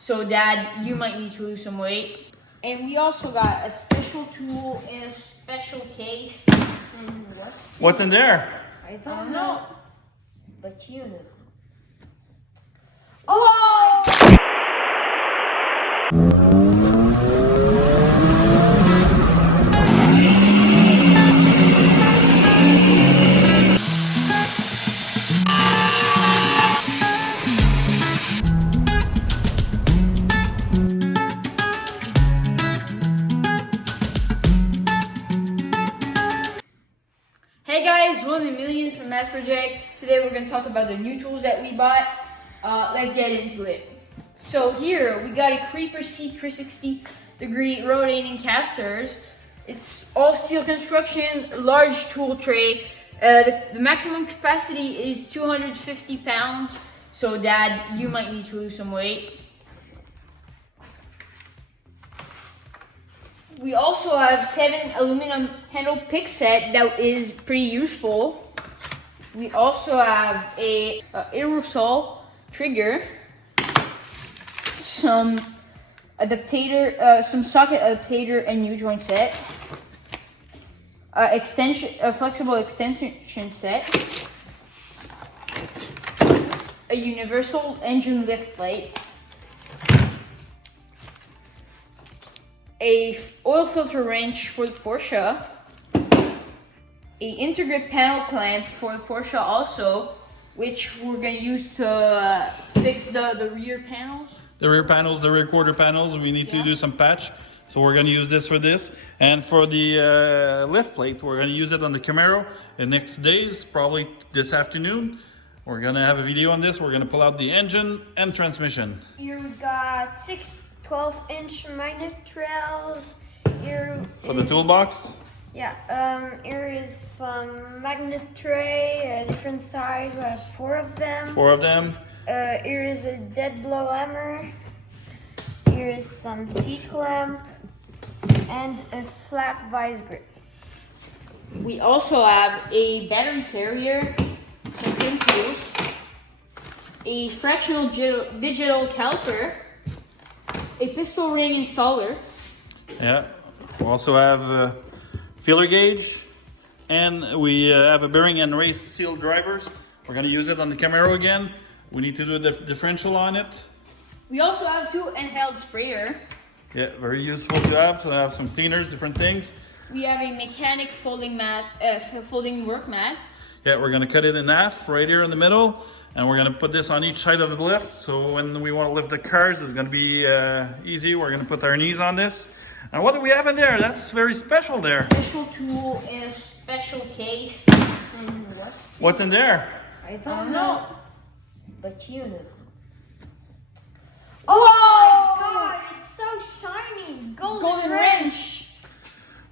So Dad, you might need to lose some weight. And we also got a special tool in a special case. And what's in there? I don't know. But you know. Oh! Hey guys, William Millions from RATCHET. Today we're going to talk about the new tools that we bought. Let's get into it. So here we got a Creeper C360-degree rotating casters. It's all steel construction, large tool tray. The maximum capacity is 250 pounds. So Dad, you might need to lose some weight. We also have 7 aluminum handle pick set that is pretty useful. We also have a aerosol trigger, some adaptator, some socket adaptator and U-joint set, a flexible extension set, a universal engine lift plate, a oil filter wrench for the Porsche, a integrate panel clamp for the Porsche also, which we're gonna use to fix the rear panels. The rear panels, the rear quarter panels, we need to do some patch. So we're gonna use this for this. And for the lift plate, we're gonna use it on the Camaro the next days, probably this afternoon. We're gonna have a video on this. We're gonna pull out the engine and transmission. Here we got 6 12-inch magnet trails. Here For the toolbox? Yeah, here is some magnet tray, a different size. We have 4 of them. 4 of them. Here is a dead blow hammer. Here is some C-clamp and a flat vise grip. We also have a battery carrier, some trim tools, a fractional digital caliper, a pistol ring installer. Yeah. We also have a feeler gauge, and we have a bearing and race seal drivers. We're gonna use it on the Camaro again. We need to do the differential on it. We also have 2 handheld sprayer. Yeah, very useful to have. So I have some cleaners, different things. We have a mechanic folding work mat. Yeah, we're gonna cut it in half right here in the middle, and we're gonna put this on each side of the lift. So when we want to lift the cars, it's gonna be easy. We're gonna put our knees on this. And what do we have in there? That's very special there. Special tool in a special case. And What's in there? I don't know. But you know. Oh my god, it's so shiny. Golden wrench.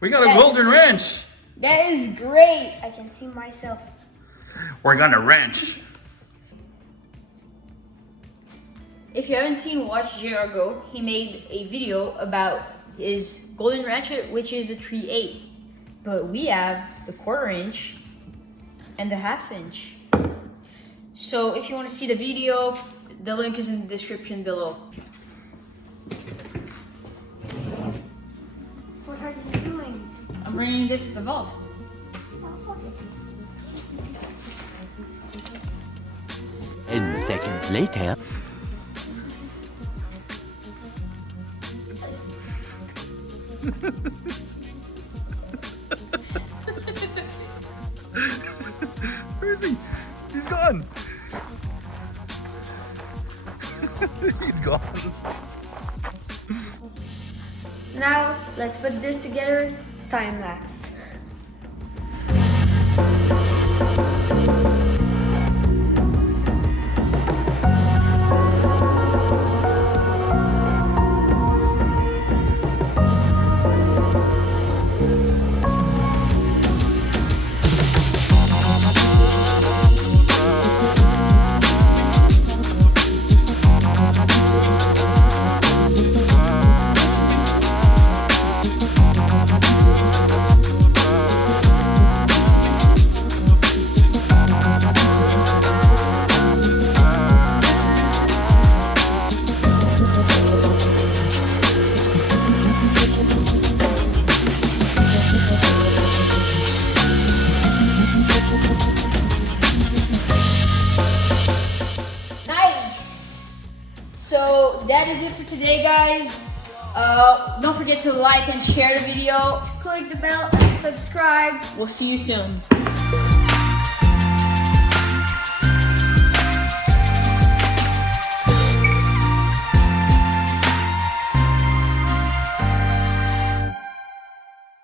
We got a golden wrench. That is great. I can see myself. We're gonna wrench. If you haven't seen WatchJRGo, he made a video about his golden ratchet, which is the 3/8. But we have the 1/4 inch and the 1/2 inch. So if you want to see the video, the link is in the description below. What are you doing? I'm bringing this to the vault. And seconds later. Where is he? He's gone. He's gone. Now, let's put this together, time lapse. that is it for today, guys. Don't forget to like and share the video. Click the bell and subscribe. We'll see you soon.